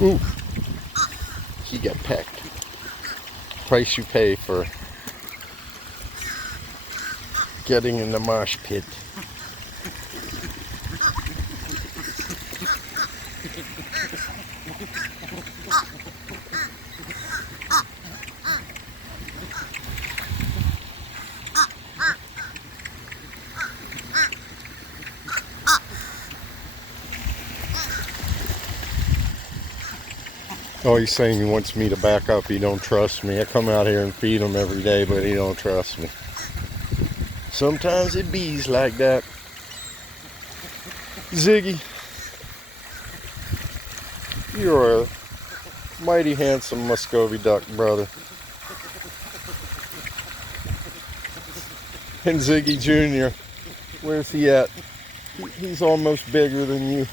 Ooh, he got pecked. Price you pay for getting in the mosh pit. Oh, he's saying he wants me to back up. He don't trust me. I come out here and feed him every day, but he don't trust me. Sometimes it bees like that. Ziggy, you're a mighty handsome Muscovy duck, brother. And Ziggy Jr., where's he at? He's almost bigger than you.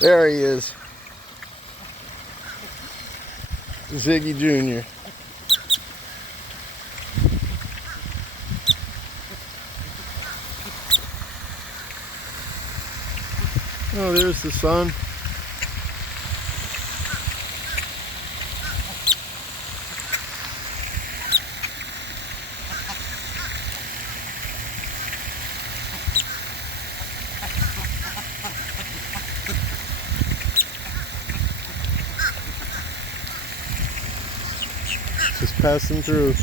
There he is. Ziggy Jr. Oh, there's the sun. Just passing through.